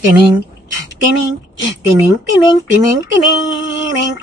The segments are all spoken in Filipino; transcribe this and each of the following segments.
Tining, tining, tining, tining, tining, tining.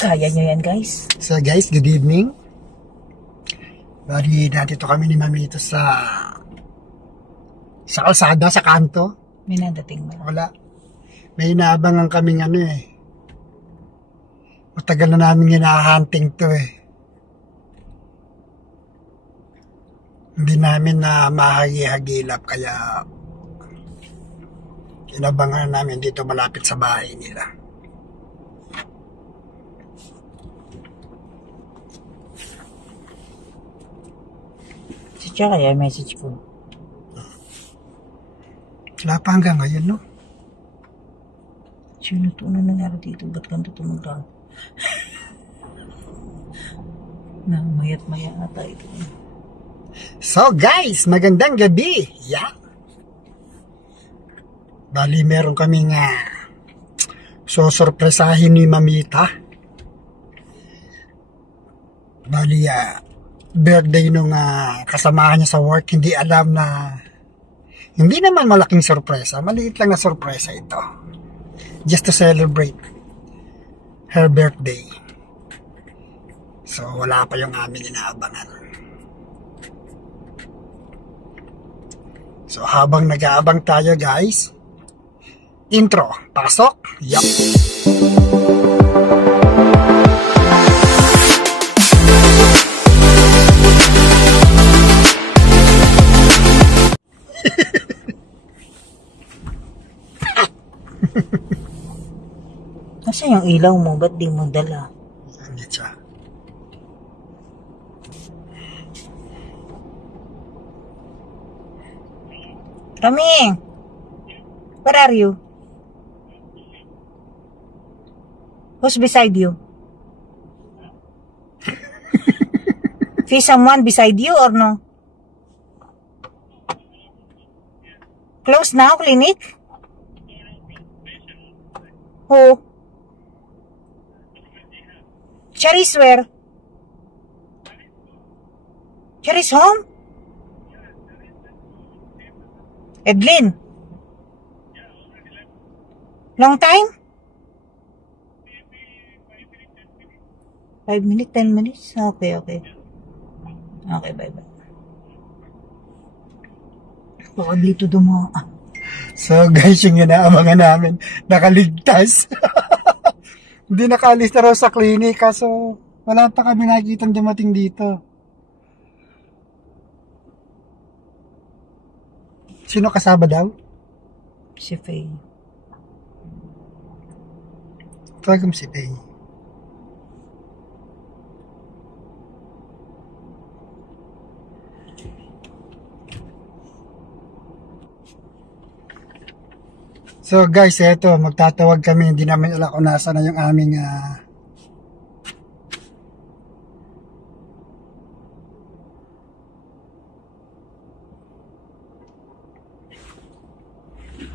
Kaya nyo yan, guys. So guys, good evening. Bali, nandito kami ni Mamito sa kalsada, sa kanto. May nadating ba? Wala. May inaabangan kaming ano eh. Matagal na namin hinahunting to eh. Hindi namin na mahagi-hagilap kaya inabangan namin dito malapit sa bahay nila. Siya kaya message ko. Wala pa hanggang ngayon, no? Sino ito na nangyari dito? Ba't ganito tumagdaan? Mayat-maya ata ito. So guys, magandang gabi. Yeah. Bali, meron kaming sorpresahin ni Mamita. Bali, birthday nung kasamahan niya sa work. Hindi alam na hindi naman malaking sorpresa. Maliit lang na sorpresa ito. Just to celebrate her birthday. So, wala pa yung aming inaabangan. So, habang nag-aabang tayo guys, intro, pasok, yup. Nasaan yung ilaw mo? Ba't di mo dala? Hindi siya. Rami! Where are you? Who's beside you? See someone beside you or no? Close now, clinic? Who? Charis where? Charis home? Edlin? Long time? 5 minutes, 10 minutes? Okay. Okay, bye-bye. Baka dito dumaan. So guys, yung inaabangan namin, nakaligtas. Hindi nakaalis na raw sa clinic kaso wala pa kami nakikitang dumating dito. Sino kasama daw? Si Faye. Tawag mo si Faye. So guys, eto, magtatawag kami. Hindi namin alam kung nasa na yung aming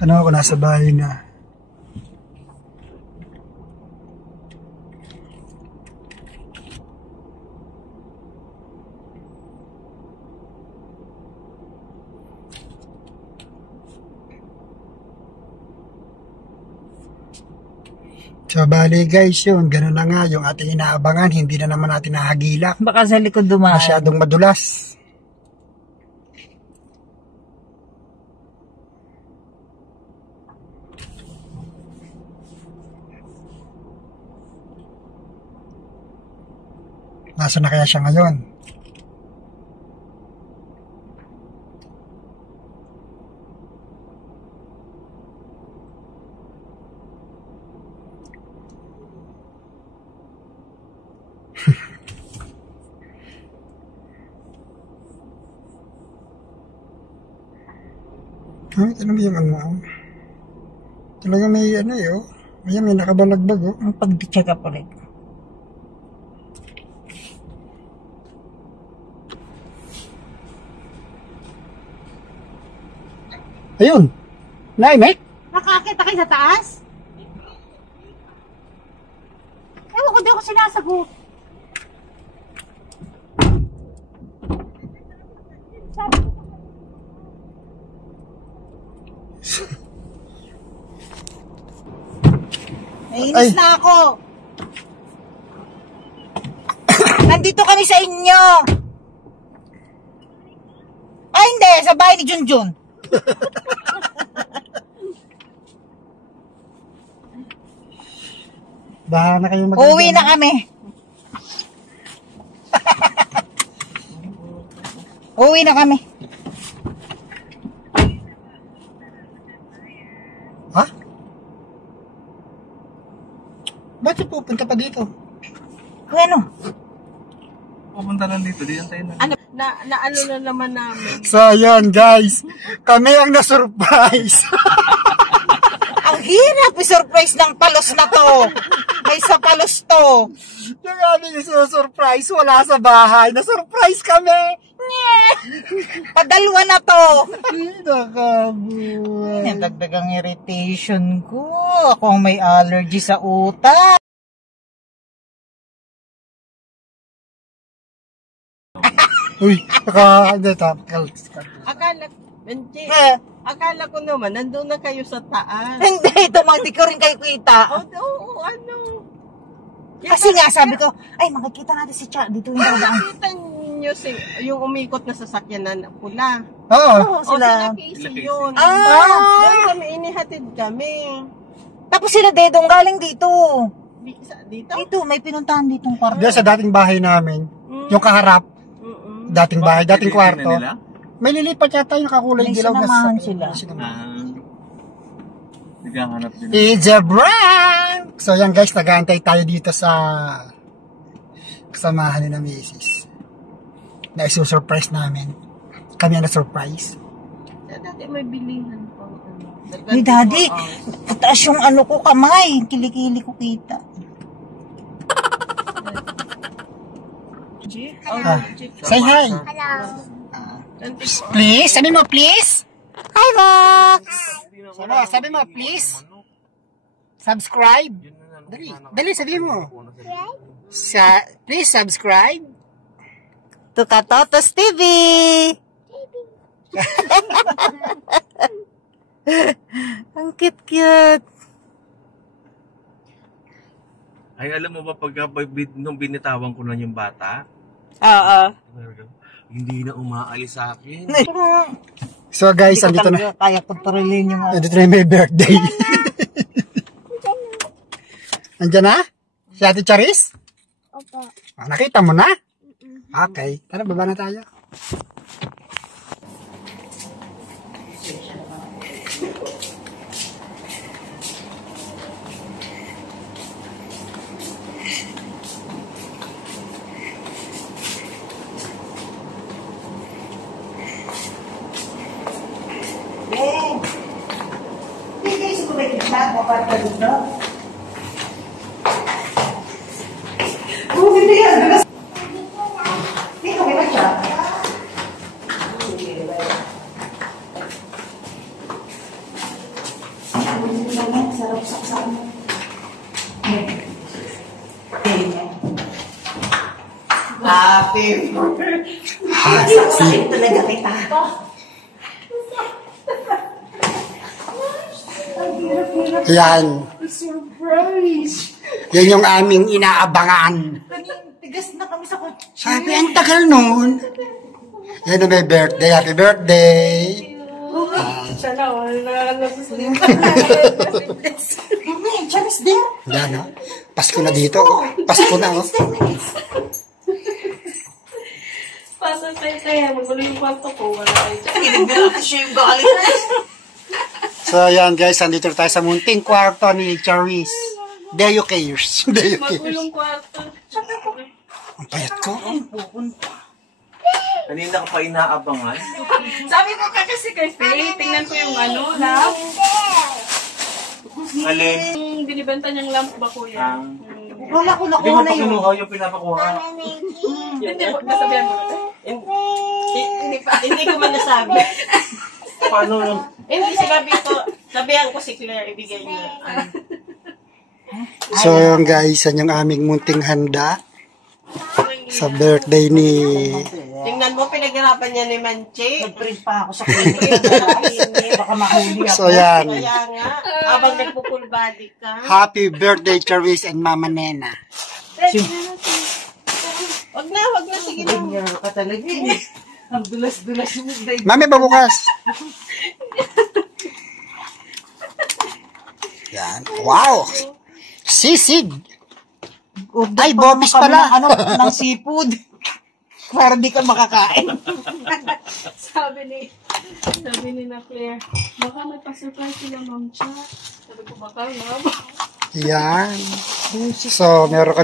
ano ako, nasa bahay na. So, bali guys, yun, gano'n na nga, yung ating inaabangan, hindi na naman natin nahagilak. Baka sa likod dumaan. Masyadong madulas. Nasa na kaya siya ngayon? Ay, talaga yung ano. Talaga may ano eh, oh. May nakabalagbag, oh. Ang pag-check up ulit. Ayun! Naimek? Nakakita kayo sa taas? Ewan ko, di ako sinasagot. Naiinis na ako. Nandito kami sa inyo. Ay, hindi. Sa bahay ni Junjun. Bahala na kayo Uwi na kami. Uwi na kami. Ha? Bakit pupunta pa dito? Ano? Pupunta lang dito, di yan tayo na. Ano, ano na naman namin. So, yun guys. Kami ang na-surprise. Ang hirap i-surprise ng palos na to. May sa palos to. Yung aming surprise wala sa bahay. Na-surprise kami. Padalwa na to. Nakabuhay. Ang dagdagang irritation ko. Ako ang may allergy sa utak. Uy, Akala, Benji, Eh, akala ko naman, nandun na kayo sa taas. hindi, ito mga di ko rin kayo kita. Oo, ano. Kasi nga sabi ko, ay makikita natin si Cha dito yung dadaan. Nakita niyo yung umikot na sasakyan na pula. Oo. Oo, O, sila. sila Casey yun. Doon kami, inihatid kami. Tapos sila Dedong galing dito. Dito? Dito, may pinuntahan ditong kwarto. Diyan sa dating bahay namin, yung kaharap, dating bahay, dating kwarto. May lilipat yata yung nakakulay May dilaw na sinamahan sasakyan. sila. May sinamahan. Naghahanap din. It's a prank! So yan guys, nag-aantay tayo dito sa kasamahan ni na Mrs. Na isusurprise namin. Kami ang na-surprise. Dati may bilihan pa. Ay, Daddy, pataas yung ano ko kamay. Kilikili ko kita. Say hi! Please, sabi mo please! Hi, Max! Sabi mo please! Subscribe! Dali, sabi mo. Please subscribe! To Katotos TV! Ang cute-cute. Ay, alam mo ba nung binitawan ko lang yung bata, Oo. hindi na umaalis sa akin. So guys, andito na. Kaya kontrolin yung Andito na yung may birthday. Andiyan na? Si Ate Charis? Opo. Nakita mo na? Okay. Tara, baba na tayo. Happy birthday! Saksakin talaga kita. Yan. Surprise! Yan yung aming inaabangan. Tigas na kami sa kotse. Sabi, ang tagal nun. Yan ang may birthday. Happy birthday! Sana, wala na Charis din. Yan, no? Pasko na dito. Pasko na, oh. Pasok tayo kaya, magulo yung kwarto ko, wala kayo dyan. Siya yung galing. So, yan guys. Andito tayo sa munting kwarto ni Charis. Deo cares. Deo cares. Magulong kwarto. Ang payat ko. Kanina ka pa inaabangan. Sabi ko ka kasi kay Faye, tingnan ko yung lamp. Alin? Yung binibenta niyang lamp ba kuya? Wala ko Hindi nakuha mo na pa yun. kinuha yung pinapakuha. Hindi ko, nasabihan mo. Hindi ko man nasabi. Paano yung... Hindi, sabihan ko si Claire, ibigay niya. So, yun guys. Yan yung aming munting handa sa birthday ni Tingnan mo, pinaghirapan niya ni Manche. Nag-print pa ako sa clinic. Baka mahuli ako. So yan. Kaya nga, habang nagpupulbadi ka. Happy birthday, Charis and Mama Nena. Wag na, sige na. Ganyan ka talaga eh. Ang dulas-dulas mo. Mami, babukas. Yan. Wow! Sisig! Ay, bopis pala. Ng seafood. Para di ka makakain. Sabi ni na Claire, baka may pa-surprise sila Ma'am Cha. Sabi ko, baka ma'am. Yan. So, meron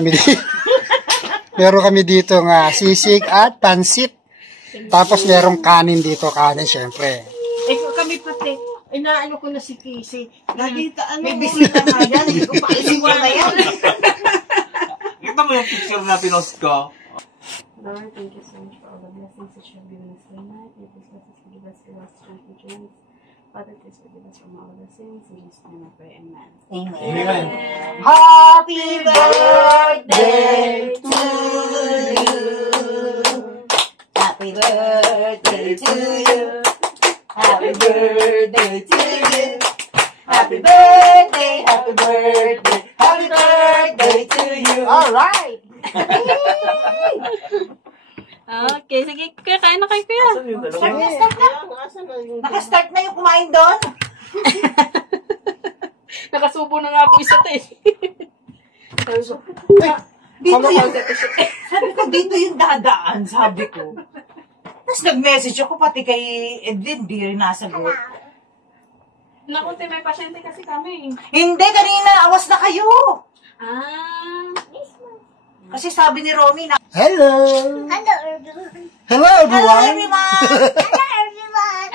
kami dito nga sisig at pansit. Tapos merong kanin dito, kanin syempre. Kami pati. Inaano ko na si Casey. Nagita, May bisita nga yan. Hindi ko pa isiwan na yan. Kita mo yung picture na pinost ko? Lord, thank you so much for all the blessings that you have given us tonight. May please bless us, forgive us, give us strength and dreams. Father, please forgive us from all of our sins. In Jesus' name I pray, amen. Amen. Happy birthday to you. Happy birthday to you. Happy birthday to you. Happy birthday, happy birthday, happy birthday to you. All right. Okay, sige. Kuya, kain na kayo, kuya. Asan yung dalawa? Start na. Naka-start na yung kumain doon. Nakasubo na nga po isa eh. Dito yung, sabi ko, dito yung dadaan, sabi ko. Tapos nag-message ako, pati kay Edwin, di rin nasagot. Nakunti, may pasyente kasi kami. Hindi, kanina, awas na kayo. Ah. Kasi sabi ni Romy na, Hello! Hello everyone. Hello, hello everyone! everyone! Hello everyone.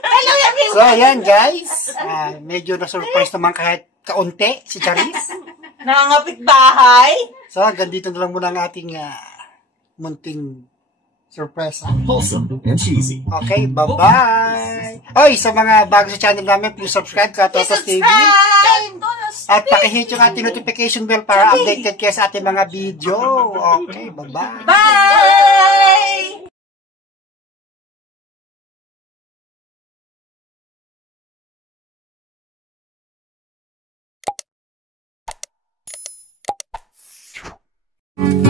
Hello everyone! So, ayan guys. Medyo na-surprise naman kahit kaunti si Charis. Nangangapit bahay. So, hanggang dito na lang muna ang ating munting surprise. Wholesome and cheesy. Okay, bye-bye! Oy, sa mga bago sa channel namin, please subscribe ka, Totos TV. At pakihit yung ating notification bell para updated kayo sa ating mga video. Okay, bye-bye! Bye! Thank